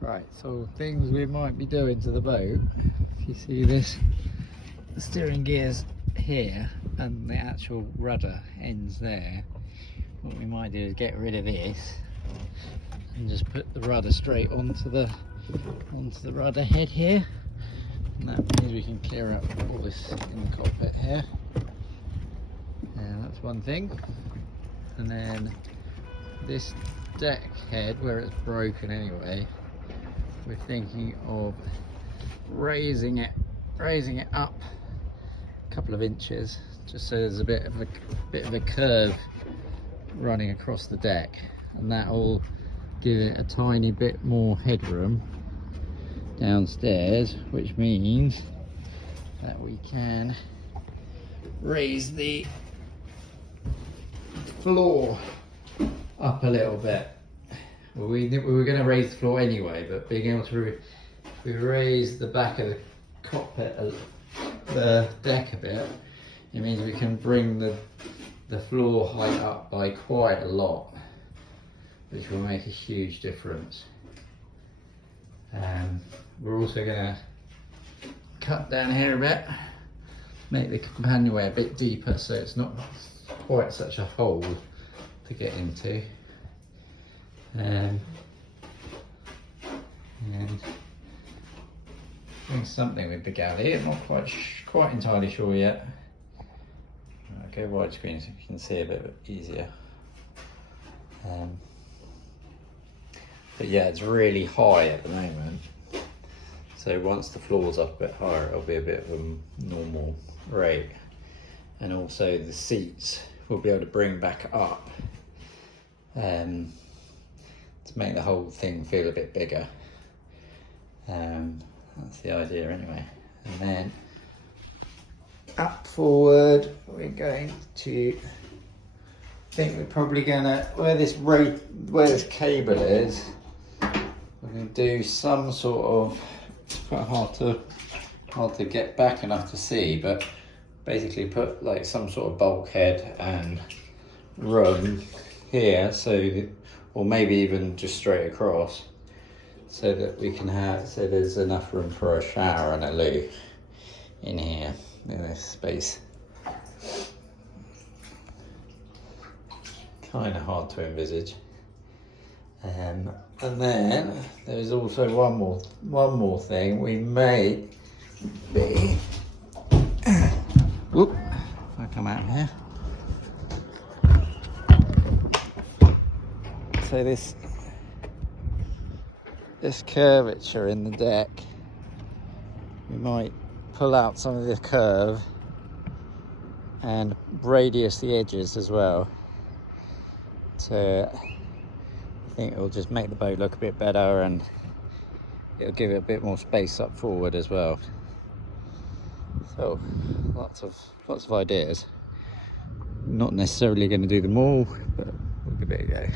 Right, so things we might be doing to the boat. If you see this, the steering gear's here and the actual rudder ends there. What we might do is get rid of this and just put the rudder straight onto the rudder head here, and that means we can clear up all this in the cockpit here. And that's one thing. And then this deck head, where it's broken anyway, we're thinking of raising it up a couple of inches, just so there's a bit of a curve running across the deck, and that will give it a tiny bit more headroom downstairs, which means that we can raise the floor up a little bit. Well, we were going to raise the floor anyway, but being able to raise the back of the cockpit, the deck a bit, it means we can bring the floor height up by quite a lot, which will make a huge difference. We're also going to cut down here a bit, make the companionway a bit deeper so it's not quite such a hole to get into. And doing something with the galley. I'm not quite entirely sure yet. I'll go widescreen so you can see a bit easier. But yeah, it's really high at the moment. So once the floor's up a bit higher, it'll be a bit of a normal rate. And also the seats we'll be able to bring back up to make the whole thing feel a bit bigger. That's the idea anyway. And then up forward, we're going to, I think we're probably gonna, where this cable is, we're gonna do some sort of, it's quite hard to get back enough to see, but basically put like some sort of bulkhead and room here, so that, or maybe even just straight across, so that we can have, so there's enough room for a shower and a loo in here, in this space. Kind of hard to envisage. And then there's also one more thing. We may be, whoop, if I come out here. So this curvature in the deck, we might pull out some of the curve and radius the edges as well. So I think it'll just make the boat look a bit better, and it'll give it a bit more space up forward as well. So lots of ideas. Not necessarily going to do them all, but we'll give it a go.